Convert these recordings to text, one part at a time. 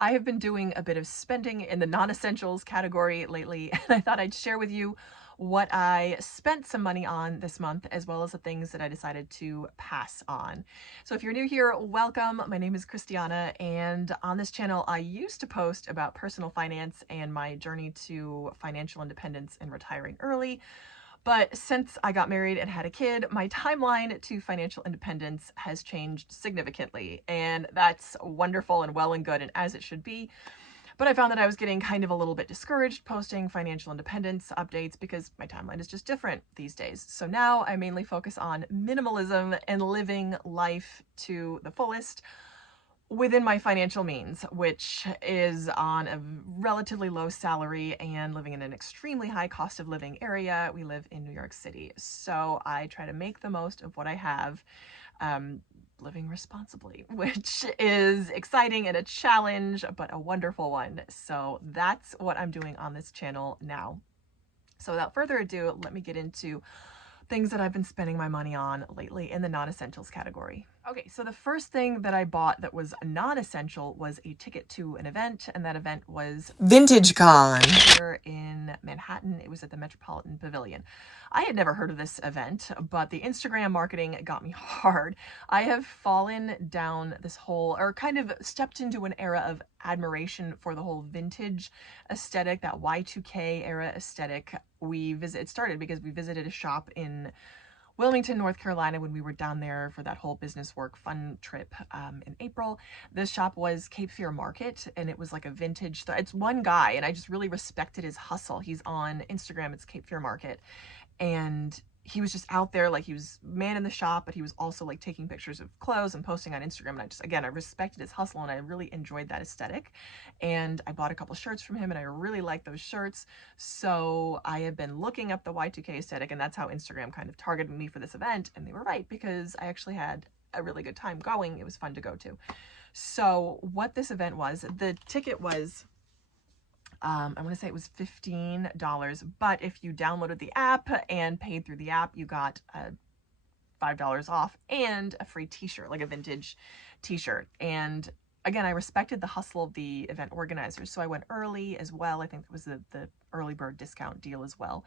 I have been doing a bit of spending in the non-essentials category lately, and I thought I'd share with you what I spent some money on this month, as well as the things that I decided to pass on. So if you're new here, welcome. My name is Christiana, and on this channel, I used to post about personal finance and my journey to financial independence and retiring early. But since I got married and had a kid, my timeline to financial independence has changed significantly. And that's wonderful and well and good, and as it should be. But I found that I was getting kind of a little bit discouraged posting financial independence updates because my timeline is just different these days. So now I mainly focus on minimalism and living life to the fullest within my financial means, which is on a relatively low salary and living in an extremely high cost of living area. We live in New York City, so I try to make the most of what I have, living responsibly, which is exciting and a challenge, but a wonderful one. So that's what I'm doing on this channel now. So without further ado, let me get into things that I've been spending my money on lately in the non-essentials category. Okay, so the first thing that I bought that was non-essential was a ticket to an event, and that event was Vintage Con here in Manhattan. It was at the Metropolitan Pavilion. I had never heard of this event, but the Instagram marketing got me hard. I have fallen down this whole, or kind of stepped into an era of admiration for the whole vintage aesthetic, that Y2K era aesthetic. It started because we visited a shop in Wilmington, North Carolina, when we were down there for that whole business work fun trip in April. This shop was Cape Fear Market, and it was like a vintage, it's one guy, and I just really respected his hustle. He's on Instagram, it's Cape Fear Market, and he was just out there, like he was man in the shop, but he was also like taking pictures of clothes and posting on Instagram. And I just, again, I respected his hustle and I really enjoyed that aesthetic. And I bought a couple shirts from him and I really liked those shirts. So I have been looking up the Y2K aesthetic, and that's how Instagram kind of targeted me for this event. And they were right, because I actually had a really good time going. It was fun to go to. So what this event was, the ticket was, I want to say it was $15, but if you downloaded the app and paid through the app, you got $5 off and a free t-shirt, like a vintage t-shirt. And again, I respected the hustle of the event organizers, so I went early as well. I think it was the early bird discount deal as well.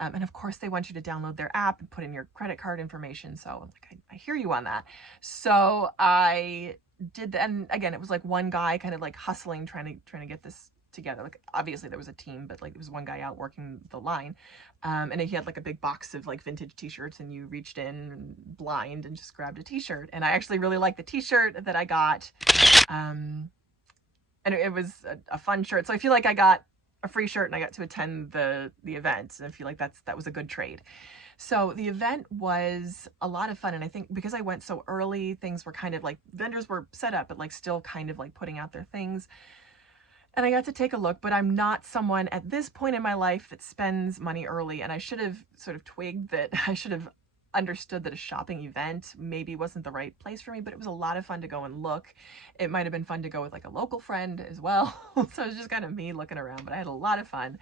And of course, they want you to download their app and put in your credit card information. So I'm like, I hear you on that. So I did that. And again, it was like one guy kind of like hustling, trying to get this together. Like obviously there was a team, but like it was one guy out working the line. And he had like a big box of like vintage t-shirts, and you reached in blind and just grabbed a t-shirt. And I actually really liked the t-shirt that I got. And it was a fun shirt. So I feel like I got a free shirt and I got to attend the event. And I feel like that was a good trade. So the event was a lot of fun. And I think because I went so early, things were kind of like, vendors were set up, but like still kind of like putting out their things. And I got to take a look, but I'm not someone at this point in my life that spends money early. And I should have sort of twigged that. I should have understood that a shopping event maybe wasn't the right place for me, but it was a lot of fun to go and look. It might have been fun to go with like a local friend as well. So it was just kind of me looking around, but I had a lot of fun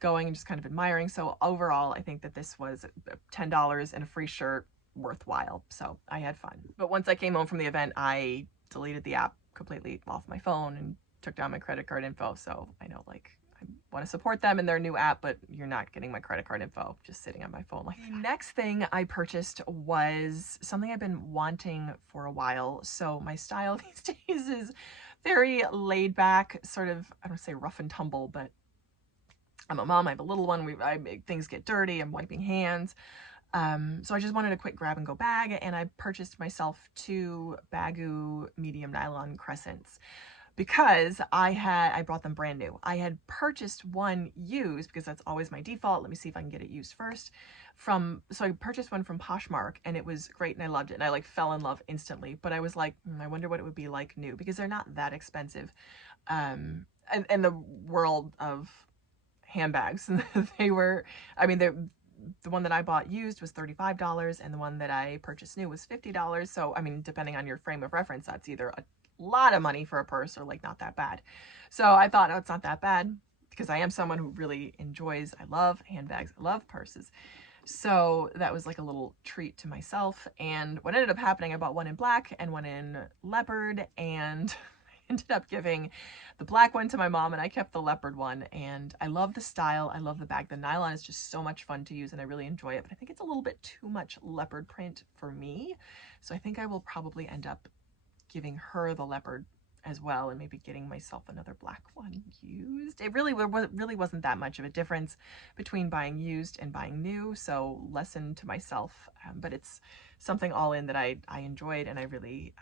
going and just kind of admiring. So overall, I think that this was $10 and a free shirt worthwhile. So I had fun. But once I came home from the event, I deleted the app completely off my phone and took down my credit card info. So I know, like, I want to support them in their new app, but you're not getting my credit card info just sitting on my phone like that. The next thing I purchased was something I've been wanting for a while. So my style these days is very laid back, sort of, I don't say rough and tumble, but I'm a mom, I have a little one, things get dirty, I'm wiping hands. So I just wanted a quick grab and go bag, and I purchased myself 2 Baggu medium nylon crescents, because I brought them brand new. I had purchased one used, because that's always my default. Let me see if I can get it used first. So I purchased one from Poshmark, and it was great and I loved it. And I like fell in love instantly, but I was like, I wonder what it would be like new, because they're not that expensive. And the world of handbags, they were, I mean, the one that I bought used was $35, and the one that I purchased new was $50. So, I mean, depending on your frame of reference, that's either a lot of money for a purse or like not that bad. So I thought, oh, it's not that bad, because I am someone who really enjoys, I love handbags, I love purses. So that was like a little treat to myself. And what ended up happening, I bought one in black and one in leopard, and ended up giving the black one to my mom, and I kept the leopard one. And I love the style. I love the bag. The nylon is just so much fun to use, and I really enjoy it. But I think it's a little bit too much leopard print for me. So I think I will probably end up giving her the leopard as well, and maybe getting myself another black one used. It really wasn't that much of a difference between buying used and buying new, so lesson to myself, but it's something all in that I enjoyed, and I really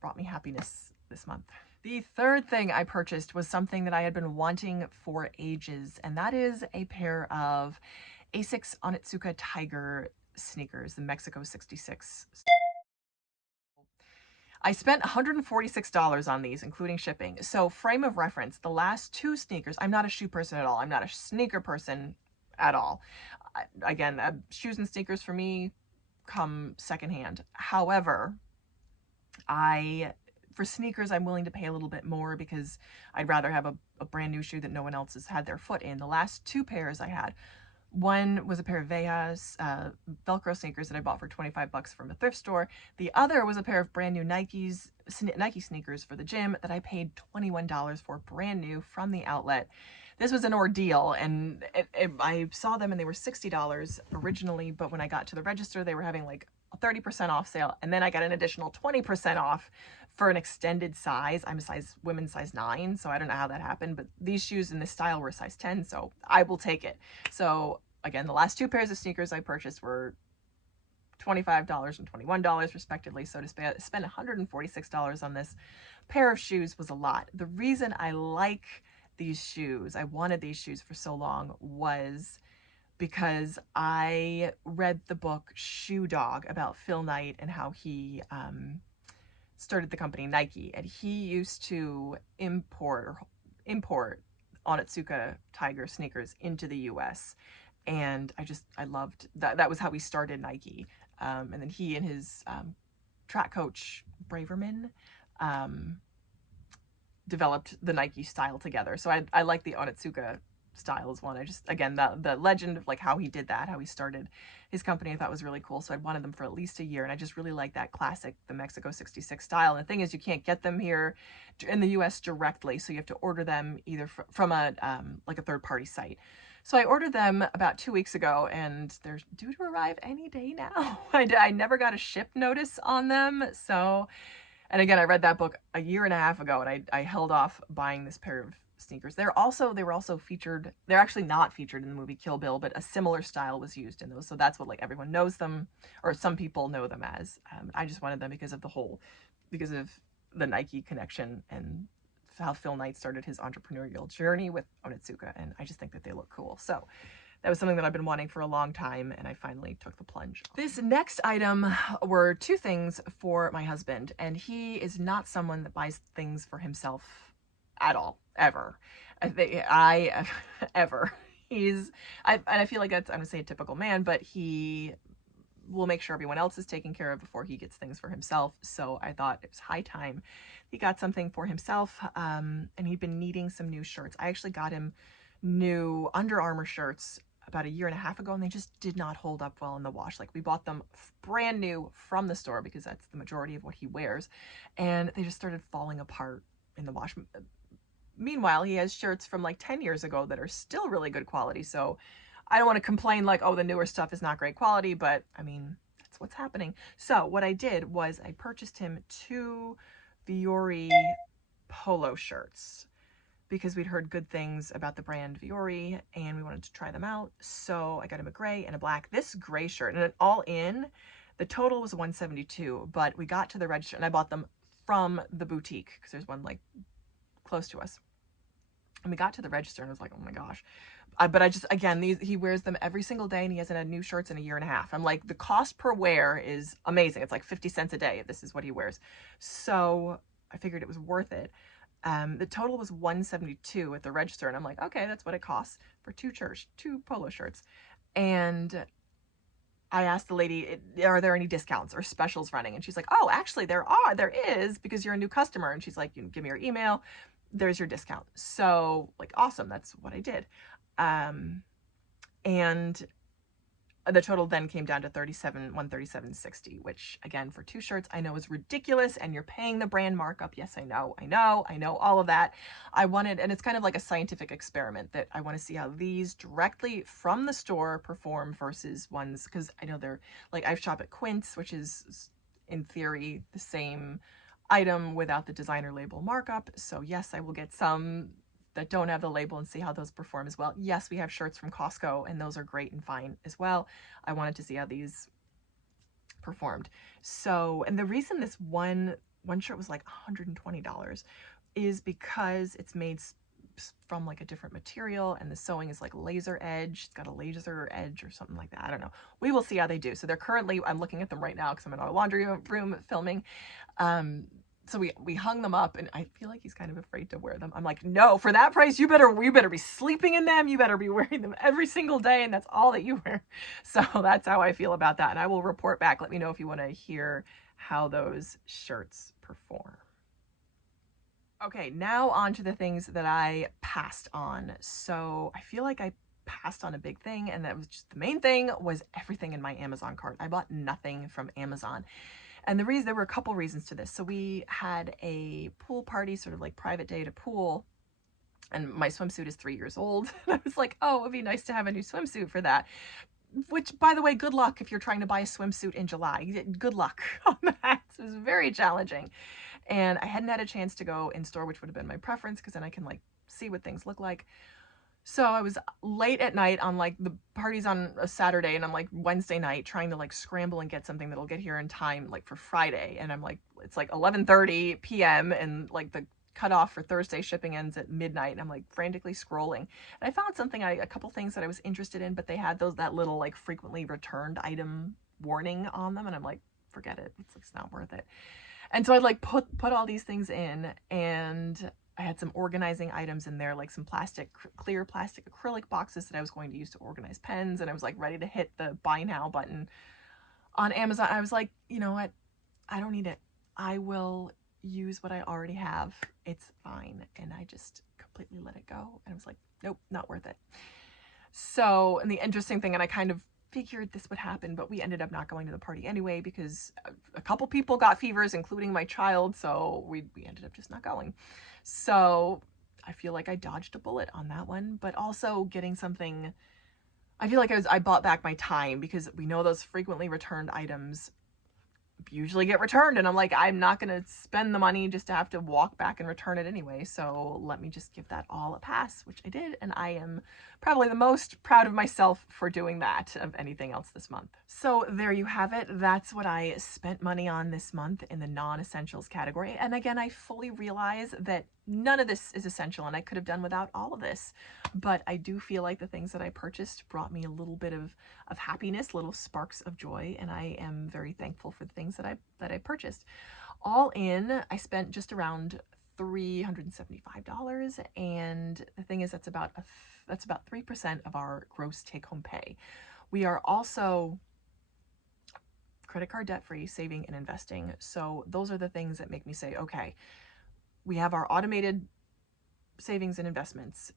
brought me happiness this month. The third thing I purchased was something that I had been wanting for ages, and that is a pair of Asics Onitsuka Tiger sneakers, the Mexico 66. I spent $146 on these, including shipping. So frame of reference, the last two sneakers, I'm not a shoe person at all. I'm not a sneaker person at all. Again, shoes and sneakers for me come secondhand. However, for sneakers, I'm willing to pay a little bit more because I'd rather have a brand new shoe that no one else has had their foot in. The last two pairs I had, one was a pair of Vejas Velcro sneakers that I bought for 25 bucks from a thrift store. The other was a pair of brand new Nike sneakers for the gym that I paid $21 for, brand new from the outlet. This was an ordeal, and I saw them and they were $60 originally, but when I got to the register, they were having like a 30% off sale, and then I got an additional 20% off for an extended size. I'm a women's size 9, so I don't know how that happened, but these shoes in this style were size 10, so I will take it. So again, the last two pairs of sneakers I purchased were $25 and $21 respectively, so to spend $146 on this pair of shoes was a lot. The reason I like these shoes, I wanted these shoes for so long, was because I read the book Shoe Dog about Phil Knight and how he started the company Nike, and he used to import Onitsuka Tiger sneakers into the US, and I loved that. That was how he started Nike, and then he and his track coach Braverman developed the Nike style together. So I like the Onitsuka style as one. Again, the legend of like how he did that, how he started his company, I thought was really cool. So I'd wanted them for at least a year, and I just really like that classic, the Mexico 66 style. And the thing is, you can't get them here in the US directly, so you have to order them either from a like a third-party site. So I ordered them about 2 weeks ago, and they're due to arrive any day now. I never got a ship notice on them, so. And again, I read that book a year and a half ago, and I held off buying this pair of sneakers. They were also featured. They're actually not featured in the movie Kill Bill, but a similar style was used in those. So that's what like everyone knows them, or some people know them as. I just wanted them because of the Nike connection and how Phil Knight started his entrepreneurial journey with Onitsuka, and I just think that they look cool. So that was something that I've been wanting for a long time, and I finally took the plunge. This next item were two things for my husband, and he is not someone that buys things for himself at all, ever. Ever. I feel like I'm gonna say a typical man, but he will make sure everyone else is taken care of before he gets things for himself. So I thought it was high time he got something for himself, and he'd been needing some new shirts. I actually got him new Under Armour shirts about a year and a half ago, and they just did not hold up well in the wash. Like, we bought them brand new from the store because that's the majority of what he wears, and they just started falling apart in the wash. Meanwhile, he has shirts from like 10 years ago that are still really good quality, so I don't want to complain like, oh, the newer stuff is not great quality, but I mean, that's what's happening. So what I did was I purchased him 2 Viore polo shirts because we'd heard good things about the brand Viore and we wanted to try them out. So I got him a gray and a black. This gray shirt, and an all in, the total was $172, but we got to the register and I bought them from the boutique because there's one like close to us. And we got to the register and I was like, oh my gosh. But again, he wears them every single day and he hasn't had new shirts in a year and a half. I'm like, the cost per wear is amazing. It's like 50 cents a day if this is what he wears. So I figured it was worth it. The total was $172 at the register, and I'm like, okay, that's what it costs for 2 polo shirts. And I asked the lady, are there any discounts or specials running? And she's like, oh, actually there is, because you're a new customer. And she's like, you can give me your email, there's your discount. So like, awesome, that's what I did. And the total then came down to $137.60, which again, for 2 shirts, I know is ridiculous, and you're paying the brand markup. Yes, I know, all of that. I wanted, and it's kind of like a scientific experiment that I want to see how these directly from the store perform versus ones, because I know they're like, I've shopped at Quince, which is in theory the same item without the designer label markup. So yes, I will get some that don't have the label and see how those perform as well. Yes, we have shirts from Costco, and those are great and fine as well. I wanted to see how these performed. So, and the reason this one shirt was like $120 is because it's made from like a different material, and the sewing is like laser edge. It's got a laser edge or something like that. I don't know. We will see how they do. So they're currently, I'm looking at them right now because I'm in our laundry room filming. So we hung them up, and I feel like he's kind of afraid to wear them. I'm like, no, for that price, you better be sleeping in them. You better be wearing them every single day, and that's all that you wear. So that's how I feel about that. And I will report back. Let me know if you want to hear how those shirts perform. Okay, now on to the things that I passed on. So I feel like I passed on a big thing, and that was just the main thing was everything in my Amazon cart. I bought nothing from Amazon. And there were a couple reasons to this. So we had a pool party, sort of like private day at a pool, and my swimsuit is 3 years old. And I was like, oh, it would be nice to have a new swimsuit for that. Which, by the way, good luck if you're trying to buy a swimsuit in July. Good luck on that. It was very challenging. And I hadn't had a chance to go in store, which would have been my preference, because then I can like see what things look like. So I was late at night on like the party's on a Saturday, and I'm like Wednesday night trying to like scramble and get something that'll get here in time like for Friday. And I'm like, it's like 11:30 p.m. and like the cutoff for Thursday shipping ends at midnight. And I'm like frantically scrolling. And I found a couple things that I was interested in, but they had that little like frequently returned item warning on them. And I'm like, forget it. It's not worth it. And so I'd like put all these things in, and I had some organizing items in there, like some clear plastic acrylic boxes that I was going to use to organize pens. And I was like ready to hit the buy now button on Amazon. I was like, you know what? I don't need it. I will use what I already have. It's fine. And I just completely let it go. And I was like, nope, not worth it. So, and the interesting thing, and I kind of figured this would happen, but we ended up not going to the party anyway because a couple people got fevers, including my child. So we ended up just not going. So I feel like I dodged a bullet on that one, but also getting something, I feel like I bought back my time, because we know those frequently returned items usually get returned, and I'm like, I'm not going to spend the money just to have to walk back and return it anyway. So let me just give that all a pass, which I did. And I am probably the most proud of myself for doing that of anything else this month. So there you have it. That's what I spent money on this month in the non-essentials category. And again, I fully realize that none of this is essential, and I could have done without all of this, but I do feel like the things that I purchased brought me a little bit of happiness, little sparks of joy, and I am very thankful for the things that I purchased. All in, I spent just around $375, and the thing is, that's about 3% of our gross take-home pay. We are also credit card debt-free, saving and investing. So those are the things that make me say, okay, we have our automated savings and investments.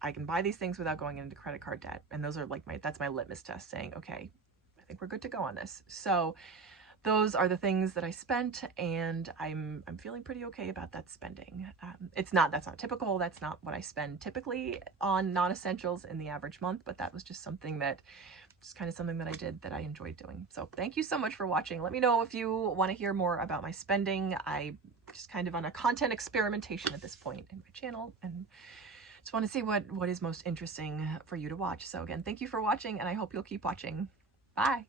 I can buy these things without going into credit card debt. And those are like that's my litmus test saying, okay, I think we're good to go on this. So those are the things that I spent, and I'm feeling pretty okay about that spending. That's not typical. That's not what I spend typically on non-essentials in the average month, but that was just something that I did that I enjoyed doing. So thank you so much for watching. Let me know if you want to hear more about my spending. I just kind of on a content experimentation at this point in my channel, and just want to see what is most interesting for you to watch. So again, thank you for watching, and I hope you'll keep watching. Bye.